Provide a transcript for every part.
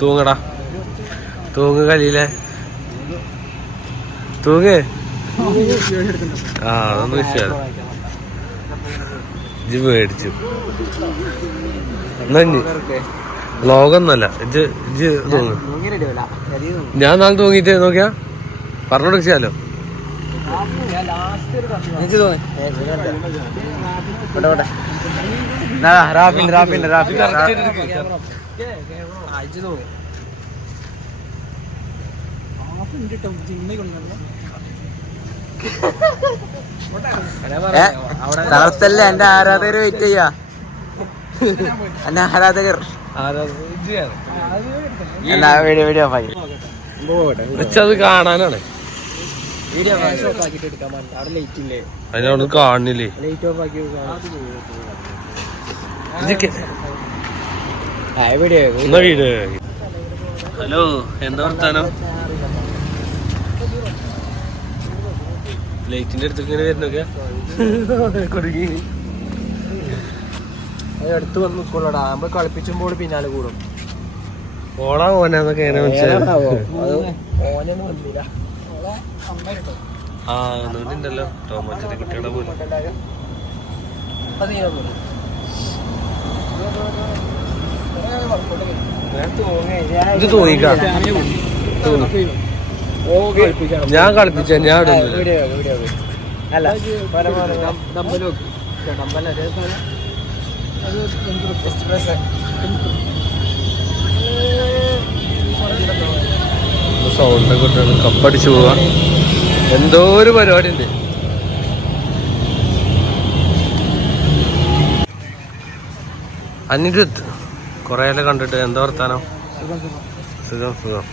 തൂങ്ങടാ. തൂങ്ങ് കലിയിലെ തൂങ്ങ്. ആ അതൊന്നും വിഷയം ഇജ് മേടിച്ചു നന്ദി ലോകൊന്നല്ല ഇജ് ഇജ് തൂങ്ങ്. ഞാൻ നാളെ തൂങ്ങിട്ട് നോക്കിയാ? റാഫിന്റെ റാഫിന്റെ തളർത്തല്ലേ? എന്റെ ആരാധകർ വെയിറ്റ് ചെയ്യാ. എന്റെ ആരാധകർ. എന്നാ വീഡിയോ വീഡിയോ വെച്ചത് കാണാനാണ്. അതിനോട് കാണില്ലേ ലൈറ്റ് ഓഫ് ആക്കി ഇതൊക്കെ ആ വീഡിയോ എന്നാ വീട് ഹലോ എന്താ വർത്താനം? ലൈറ്റിന്റെ അടുത്ത് ഇങ്ങനെ വരുന്നൊക്കെ? കുടുങ്ങി അടുത്ത് വന്ന് നിൽക്കുള്ളടാ നമ്മൾ കളിപ്പിച്ചുമ്പോൾ പിന്നാലെ കൂടും. ഓളാ ഓനാന്നൊക്കെ എങ്ങനെ മനസ്സിലായി ആ ഒന്നുണ്ടല്ലോ ടോമാച്ചന്റെ കുട്ടിയുടെ പോലെ ഇത് തൂങ്ങിക്കാ? ഞാൻ കളിപ്പിച്ച ഞാൻ. അല്ല സൗണ്ട് ഒക്കെ. ഇട്ടാണ് കപ്പടിച്ചു പോവാ. എന്തോ ഒരു പരിപാടി ഉണ്ട്. അനിരുദ്ധ്. കൊറേ എല്ലാം കണ്ടിട്ട് എന്താ വർത്താനം? സുഖം സുഖം.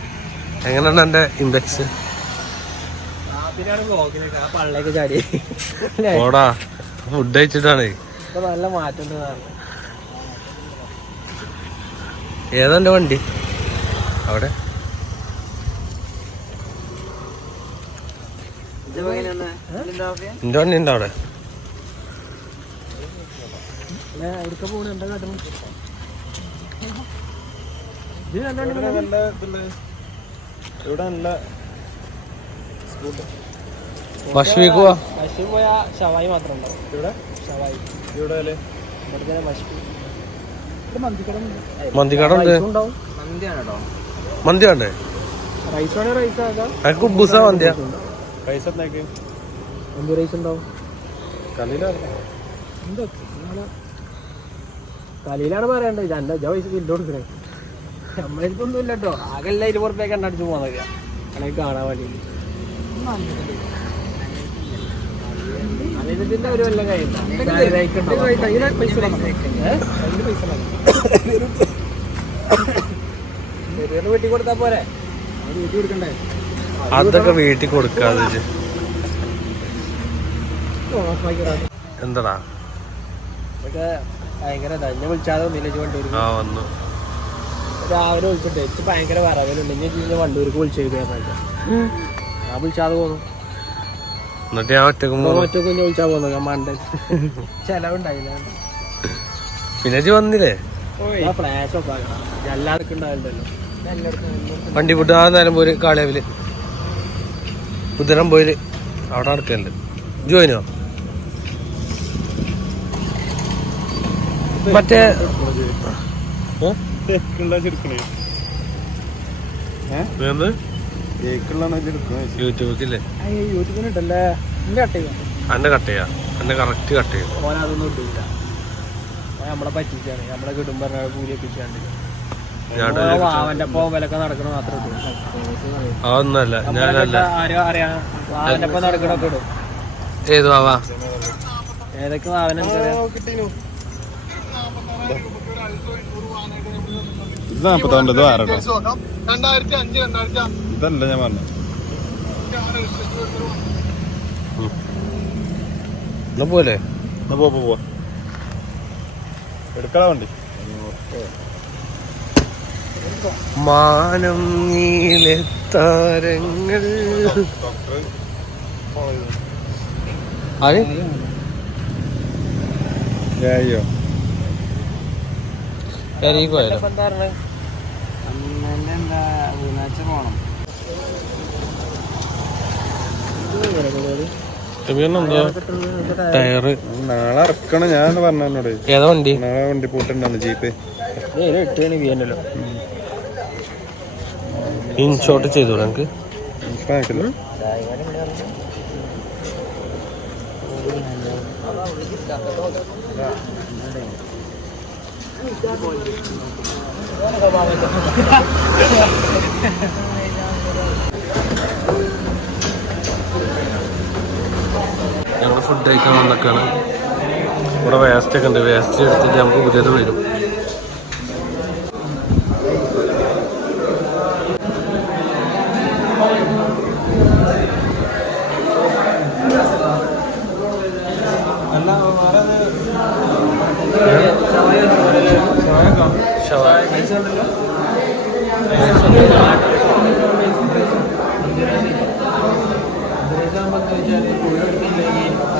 എങ്ങനെയാണ് ഇൻഡെക്സ് പള്ളേക്ക് ചാടി. ഓടാ ഫുഡ് കഴിച്ചിട്ടാണേ. നല്ല മാറ്റം ഏതാ എന്റെ വണ്ടി? അവിടെ? എന്റെ വണ്ടി ഉണ്ടോ അവിടെ? എവിടക്ക പോണ നല്ല മഷ്മിക്ക് പോവാ. മഷി പോയ ഷവായി മാത്രം ഉണ്ടാവും. ഇവിടെ? ഷവായി. ഇവിടെ മഷി മന്തിക്കട ഉണ്ട്. ഉണ്ടാവും. മന്തിയാണ്? കേട്ടോ മന്തി വേണ്ടേ? റൈസ് വേണേ റൈസ് ആക്കാം. അത് കുബൂസ മന്തിയാ? എന്ത് കലയിലാണ് പറയണ്ടത് ഇത് എന്റെ പൈസ ബില്ല് കൊടുക്കണേ. നമ്മളെടുത്തൊന്നും ഇല്ല കേട്ടോ ആകെ എല്ലാം ഇരുപത് റുപ്യ കണ്ടടിച്ച് പോകുന്നതൊക്കെ അങ്ങനെ കാണാൻ വേണ്ടി. അതിന്റെ ഒരു കൊല്ലം കഴിയുന്ന വെട്ടി കൊടുത്താ പോരെ. വീട്ടിൽ കൊടുക്കണ്ടേ? അതൊക്കെ വീട്ടിൽ കൊടുക്കാതെ എന്താടാ? ഭയങ്കര തന്നെ വിളിച്ചാതെ ഒന്നില്ല വന്നു. രാവിലെ വിളിച്ചിട്ട് എനിക്ക് ഭയങ്കര വരവലുണ്ട്. ഇനി വണ്ടൂർക്ക് വിളിച്ചു ഞാൻ വിളിച്ചാതെ പോന്നു. എന്നിട്ട് ഞാൻ ഒറ്റക്കും ഒറ്റയ്ക്ക് കുഞ്ഞ് വിളിച്ചാ പോന്നു. മണ്ട. ചെലവുണ്ടായില്ല. പിന്നെ വന്നില്ലേ? ഫ്ലാഷ് ഓഫ് എല്ലാവർക്കും ഉണ്ടാവില്ലല്ലോ വണ്ടി വിട്ട് ആ നേരം പോര് കാളിയാവിൽ കുതിരം പോയിൽ അവിടെ നടക്കുന്നുണ്ട് ജോയിനോ മറ്റേ ഏ? എന്ത്? യൂട്യൂബിലേ യൂട്യൂബിനുണ്ടല്ലേ എന്റെ കട്ട് ചെയ്യാം. അന്നെ കട്ട് ചെയ്യാ. അന്നെ കറക്റ്റ് ഓനതൊന്നും ഇട്ടില്ല നമ്മളെ പറ്റിച്ചാണ് നമ്മളെ പറഞ്ഞ കൂലി എത്തിച്ചാണ്ട് അതൊന്നല്ല ഞാനല്ല ഏത് വാവാ? ഏതൊക്കെ ഇത് നാപ്പത്തോണ്ട് ഇത് വേറെ ഇതല്ല ഞാൻ പറഞ്ഞു. എന്നാ പോലെ എന്നാ പോ പോ, പോ. എടുക്കടാ വണ്ടി. മാനം നീലെ താരങ്ങൾ. ഈ അയ്യോ പെരീക്ക് പോയാലോ ഇപ്പൊ എന്താ പറഞ്ഞത് അമ്മേന്റെ എന്താ ബുധനാഴ്ച പോകണം ടയറ്. നാളെ ഇറക്കണം ഞാൻ പറഞ്ഞോട് എന്നോട്? ഏതാ വണ്ടി? നാളെ വണ്ടി പോയിട്ടുണ്ടാന്ന് ജീപ്പ്. എട്ട് മണി വീണല്ലോ ഇൻഷോട്ട് ചെയ്തു നമുക്ക് ഇപ്പൊ ഞങ്ങൾ ഫുഡ് കഴിക്കാൻ വന്നൊക്കെയാണ്. ഇവിടെ വേസ്റ്റ് ഒക്കെ ഉണ്ട്. വേസ്റ്റ് എടുത്തിട്ട് നമുക്ക് പുതിയത് വരും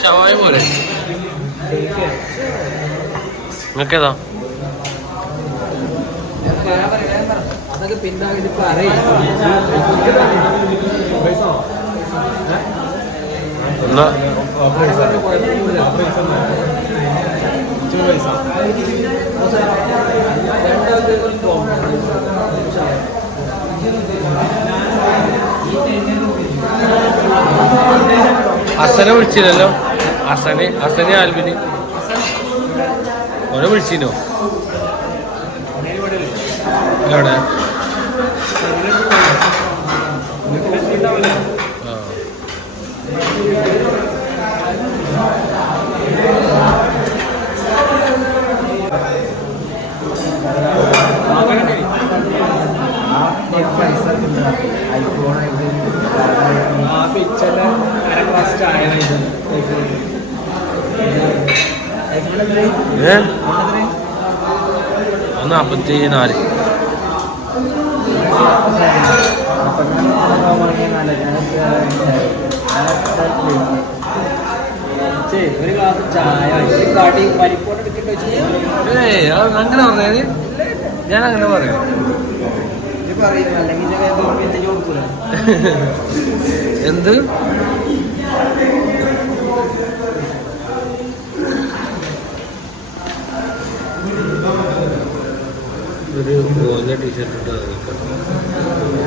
ഷവായ പോലെ നിങ്ങൾക്ക് ഏതാ അതൊക്കെ അസനെ വിളിച്ചില്ലല്ലോ. അസനെ അസനെ ആൽബിന്. ഓനെ വിളിച്ചിനോ? എവിടെ? ആ ആ. എടുത്തിട്ട് നാല് ഏയ് അങ്ങനെ പറഞ്ഞത് ഞാൻ അങ്ങനെ പറയാം. എന്ത്? ഒരു മോഞ്ഞ ടീഷർട്ട് ഇട്ട് ഇറങ്ങിക്കാം